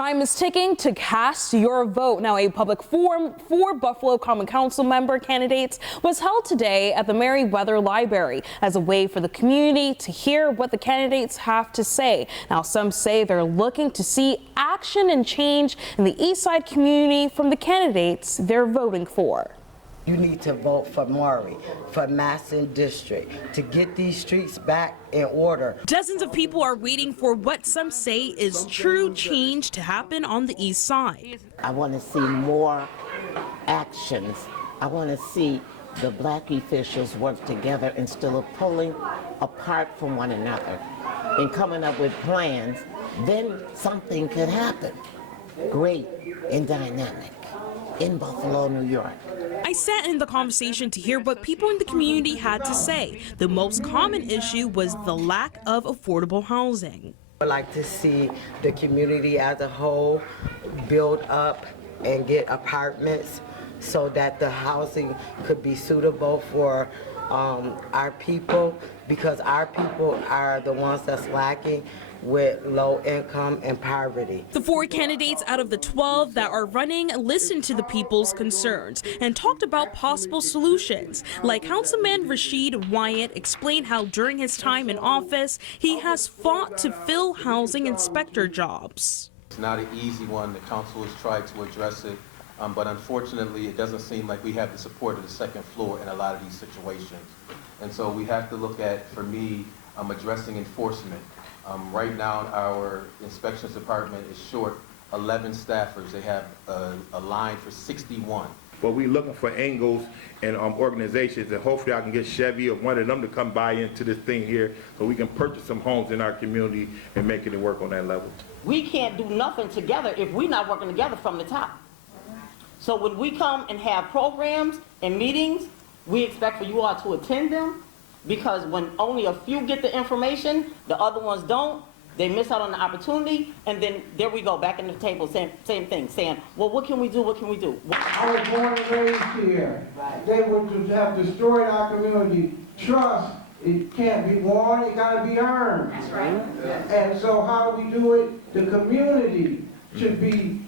Time is ticking to cast your vote. Now, a public forum for Buffalo Common Council member candidates was held today at the Merriweather Library as a way for the community to hear what the candidates have to say. Now, some say they're looking to see action and change in the East Side community from the candidates they're voting for. You need to vote for Maury, for Masson District, to get these streets back in order. Dozens of people are waiting for what some say is true change to happen on the East Side. I want to see more actions. I want to see the black officials work together instead of pulling apart from one another and coming up with plans. Then something could happen great and dynamic in Buffalo, New York. I sat in the conversation to hear what people in the community had to say. The most common issue was the lack of affordable housing. I'd like to see the community as a whole build up and get apartments so that the housing could be suitable for our people, because our people are the ones that's lacking with low income and poverty. The 4 candidates out of the 12 that are running listened to the people's concerns and talked about possible solutions. Like Councilman Rashid Wyatt explained how during his time in office, he has fought to fill housing inspector jobs. It's not an easy one. The council has tried to address it, but unfortunately, it doesn't seem like we have the support of the second floor in a lot of these situations. And so we have to look at, for me, addressing enforcement. Right now, our inspections department is short 11 staffers. They have a line for 61. But we're looking for angles and organizations, and hopefully I can get Chevy or one of them to come buy into this thing here so we can purchase some homes in our community and making it work on that level. We can't do nothing together if we're not working together from the top. So when we come and have programs and meetings, we expect for you all to attend them, because when only a few get the information, the other ones don't, they miss out on the opportunity, and then there we go, back in the table, same thing, saying, well, what can we do, what can we do? I was born and raised here. They would have destroyed our community. Trust, it can't be won, it gotta be earned. That's right. And so how do we do it? The community should be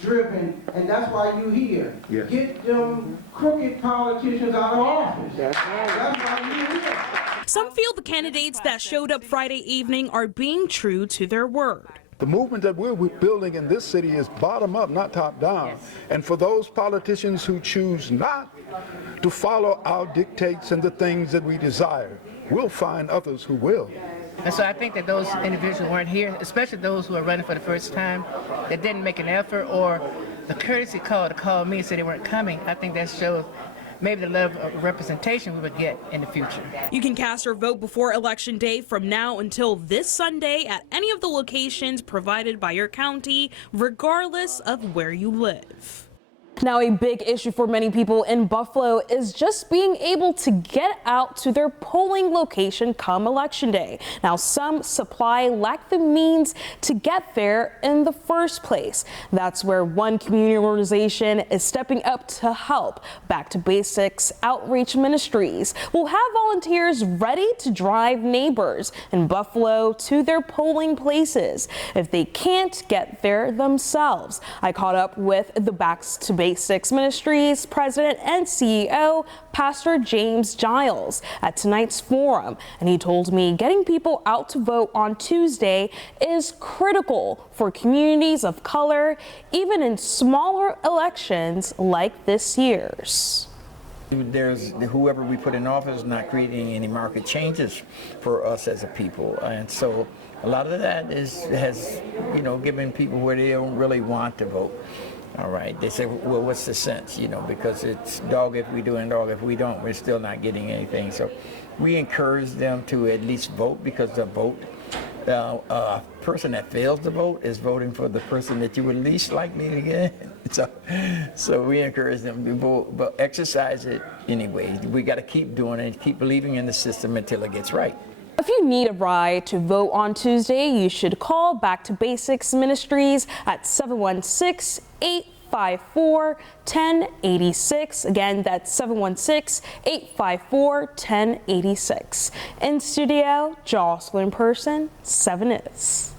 driven, and that's why you're here. Yes. Get them crooked politicians out of office. That's right. That's why you're here. Some feel the candidates that showed up Friday evening are being true to their word. The movement that we're building in this city is bottom up, not top down. Yes. And for those politicians who choose not to follow our dictates and the things that we desire, we'll find others who will. And so I think that those individuals weren't here, especially those who are running for the first time, that didn't make an effort, or the courtesy call to call me and say they weren't coming. I think that shows maybe the level of representation we would get in the future. You can cast your vote before Election Day from now until this Sunday at any of the locations provided by your county, regardless of where you live. Now, a big issue for many people in Buffalo is just being able to get out to their polling location come Election Day. Now, some supply lack the means to get there in the first place. That's where one community organization is stepping up to help. Back to Basics Outreach Ministries will have volunteers ready to drive neighbors in Buffalo to their polling places if they can't get there themselves. I caught up with the Back to Basics Ministries President and CEO, Pastor James Giles, at tonight's forum, and he told me getting people out to vote on Tuesday is critical for communities of color, even in smaller elections like this year's. There's whoever we put in office is not creating any market changes for us as a people, and so a lot of that has given people where they don't really want to vote. All right, they say, well, what's the sense? Because it's dog if we do and dog if we don't, we're still not getting anything. So we encourage them to at least vote, because the vote, a person that fails to vote is voting for the person that you would least likely to get. So we encourage them to vote, but exercise it anyway. We got to keep doing it, keep believing in the system until it gets right. If you need a ride to vote on Tuesday, you should call Back to Basics Ministries at 716-854-1086. Again, that's 716-854-1086. In studio, Jocelyn Person, 7 News.